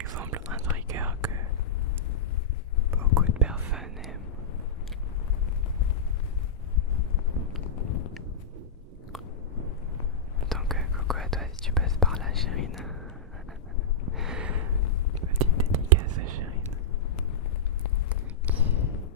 exemple un trigger que beaucoup de personnes aiment. Donc coucou à toi si tu passes par là, Chérine. Petite dédicace à Chérine.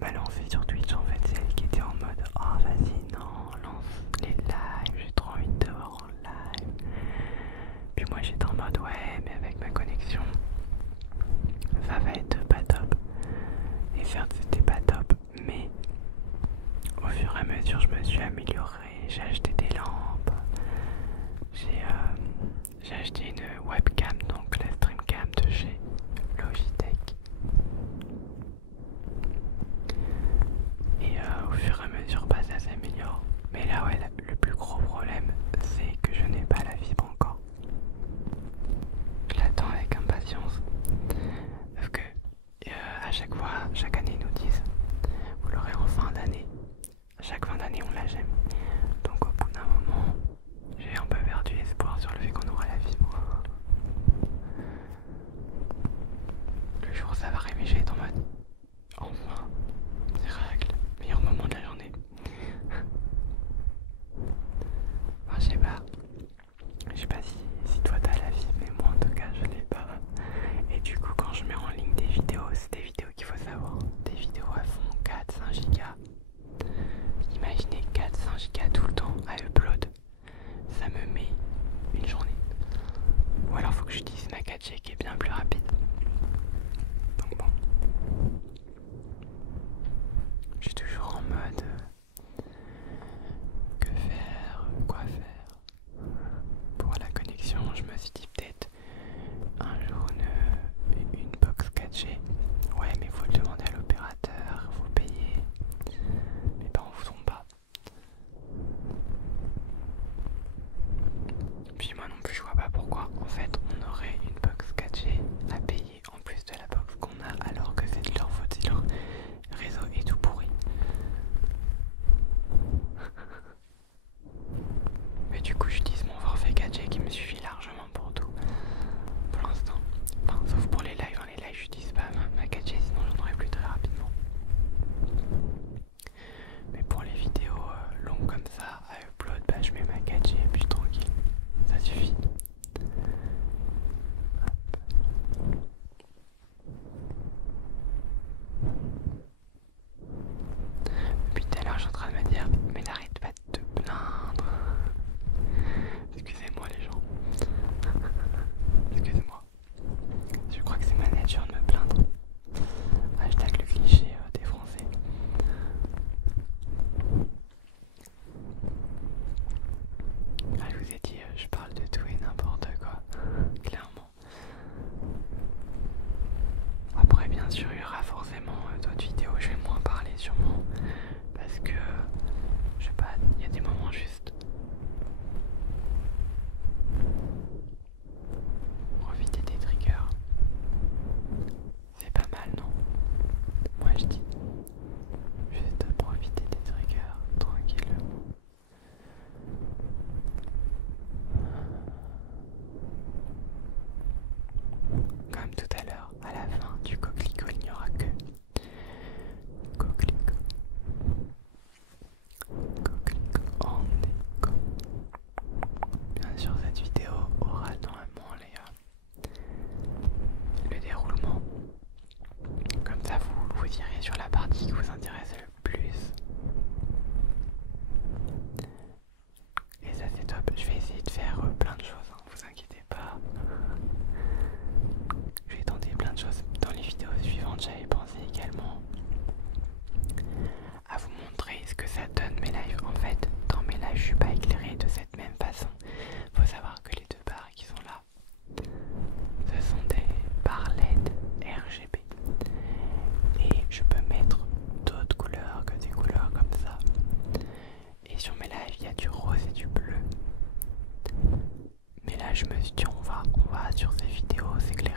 M'a lancé sur Twitch en fait, c'est elle qui était en mode oh vas-y non, lance les lives, j'ai trop envie de te voir en live. Puis moi j'étais en mode ouais mais avec ma connexion ça va être pas top. Et certes c'était pas top, mais au fur et à mesure je me suis amélioré, j'ai acheté des lampes, j'ai acheté une webcam, donc la streamcam de chez Logitech. Et au fur et à mesure ça s'améliore. Mais là ouais, le plus gros problème c'est que je n'ai pas la fibre encore. Je l'attends avec impatience. Sauf que à chaque fois, chaque année ils nous disent vous l'aurez en fin d'année. Chaque fin d'année on l'a jamais. Donc au bout d'un moment, j'ai un peu perdu espoir sur le fait qu'on aura la fibre. Le jour où ça va arriver, je vais être en mode enfin, c'est règle, meilleur moment de la journée. Enfin, je sais pas si toi t'as la fibre, mais moi en tout cas je l'ai pas. Et du coup quand je mets en ligne des vidéos, c'est des vidéos qu'il faut savoir, des vidéos à fond 4-5 gigas. Imaginez 4-5 gigas tout le temps à upload, ça me met une journée. Ou alors faut que j'utilise ma 4G qui est bien plus rapide. Donc bon, je suis toujours en mode que faire, quoi faire. Pour la connexion, je me suis dit peut-être un jour une box 4G. Ouais mais faut le demander à l'opérateur, faut payer. Mes parents vous sont pas. Puis moi non plus je vois pas pourquoi en fait on aurait une box 4G à payer en plus de la box qu'on a alors que c'est de leur faute si leur réseau est tout pourri. Mais du coup j'utilise mon forfait 4G qui me suffit largement pour tout. Pour l'instant. Enfin, sauf pour les lives. Les lives j'utilise pas ma 4G sinon j'en aurais plus très rapidement. Mais pour les vidéos longues comme ça à upload, bah je mets ma 4G et puis tranquille. Ça suffit. Depuis tout à l'heure je suis en train de me dire mais n'arrête pas de te plaindre. Excusez-moi les gens. Excusez-moi. Je crois que c'est ma nature de me plaindre. Hashtag le cliché des Français. Ah, je vous ai dit, je parle de tout et n'importe quoi. Clairement. Après, bien sûr, il y aura forcément d'autres vidéos où je vais moins parler sûrement. Parce que, je sais pas, il y a des moments juste. Profiter des triggers. C'est pas mal, non? Moi je dis. Juste profiter des triggers tranquillement. Comme tout à l'heure, à la fin du coquelicot, il n'y aura que coquelicot. Coquelicot en écho. Bien sûr, cette vidéo aura normalement le déroulement. Comme ça, vous irez sur la partie qui vous intéresse le plus. Et ça, c'est top. Je vais essayer de faire plein de choses, hein, vous inquiétez pas. Je vais tenter plein de choses dans les vidéos suivantes. J'avais pensé également à vous montrer ce que ça donne mes lives. En fait, dans mes lives, je suis pas éclairé de cette même façon. Faut savoir que les deux barres qui sont là, ce sont des barres LED RGB. Et je peux mettre d'autres couleurs que des couleurs comme ça. Et sur mes lives, il y a du rose et du bleu. Mais là, je me suis dit, on va sur ces vidéos s'éclairer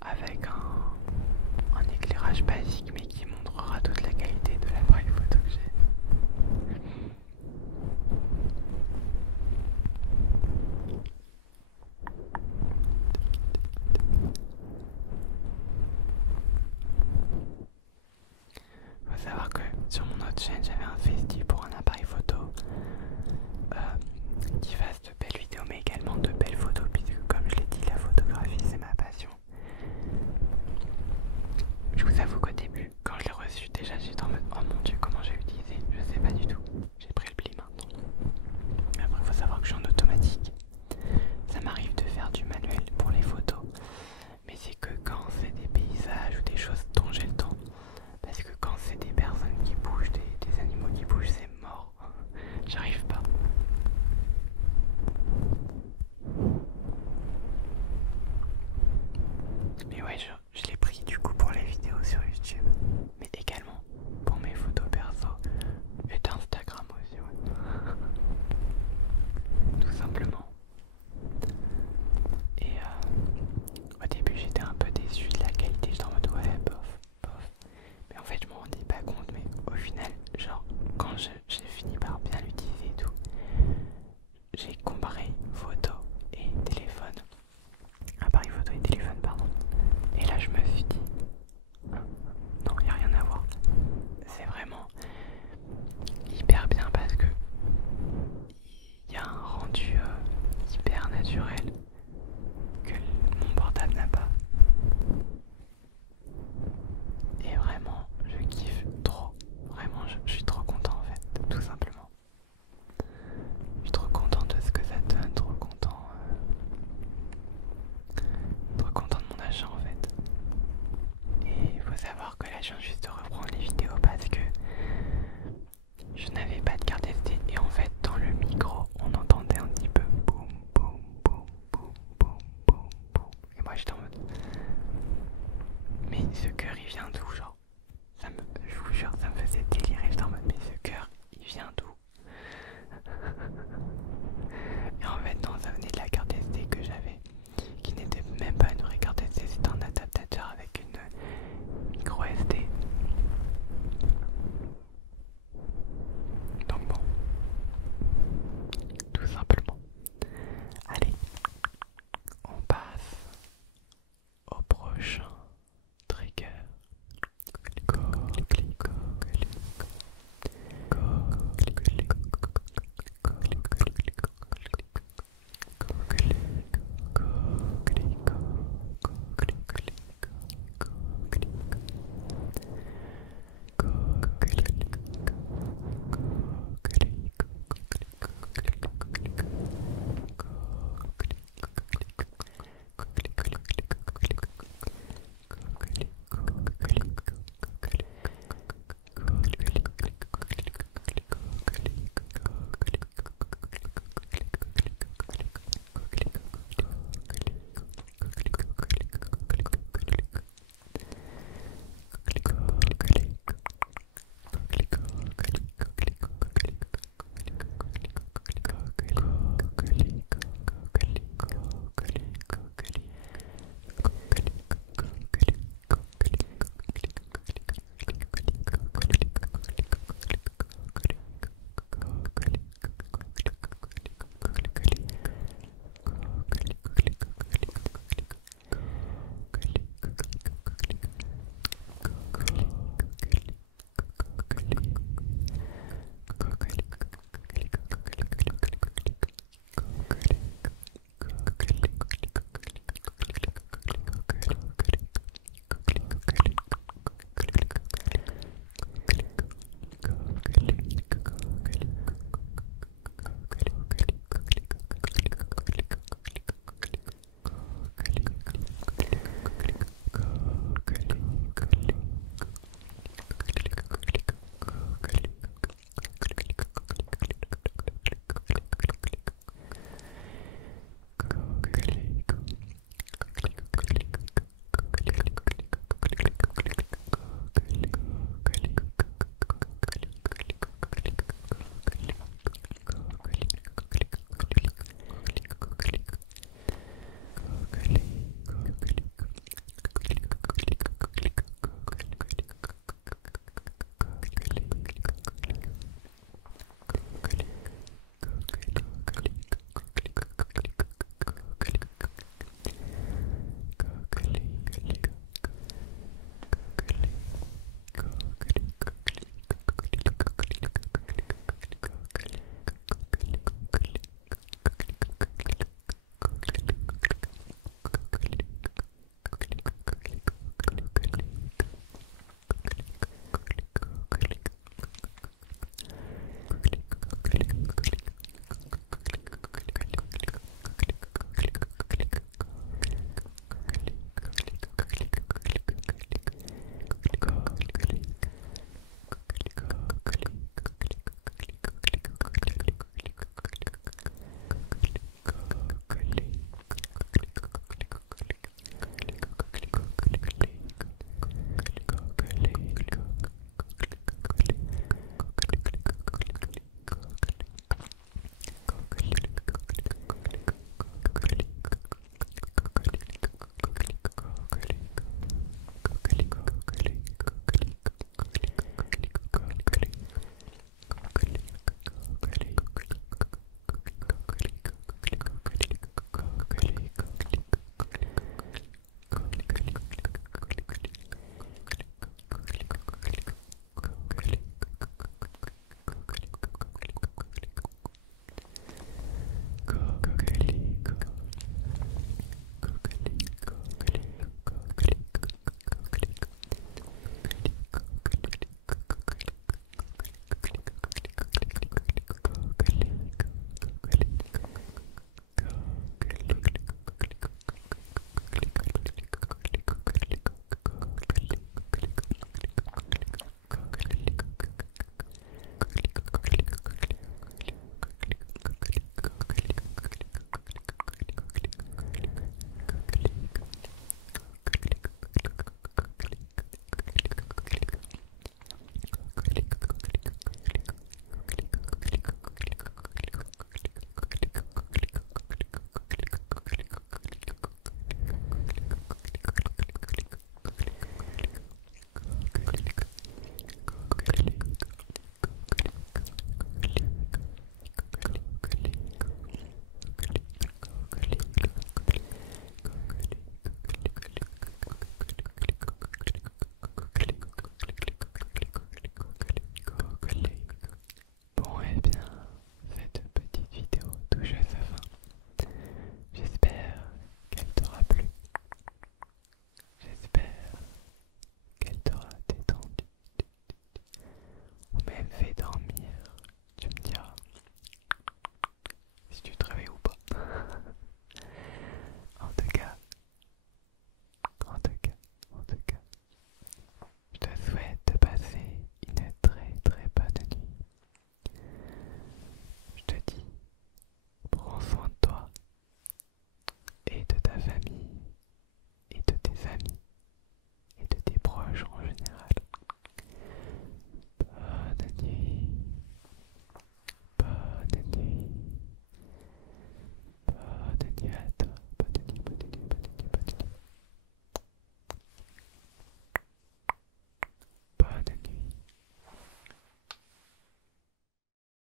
avec un éclairage basique, mais qui montrera toute la qualité de l'appareil photo que j'ai. Mais ouais, je l'ai pris du coup pour les vidéos sur YouTube, mais également pour mes photos perso et d'Instagram aussi, ouais. Tout simplement. Et au début j'étais un peu déçu de la qualité, j'étais en mode ouais, bof, bof. Mais en fait je m'en rendais pas compte, mais au final, genre quand j'ai fini par bien l'utiliser et tout, j'ai comparé photo et téléphone, appareil photo et téléphone pardon. Et là je me suis dit, non, il n'y a rien à voir. C'est vraiment hyper bien parce que il y a un rendu hyper naturel que mon portable n'a pas. Et vraiment, je kiffe trop. Vraiment, je suis trop content en fait, tout simplement. Je suis trop content de ce que ça donne, trop content de mon achat en fait. Et il faut savoir que là, je viens juste de reprendre les vidéos parce que je n'avais pas de carte SD et en fait, dans le micro, on entendait un petit peu boum, boum, boum, boum, boum, boum, boum. Et moi, j'étais en mode, mais ce cœur, il vient d'où, genre? Je vous jure, ça me faisait délirer. J'étais en mode, mais ce cœur, il vient d'où?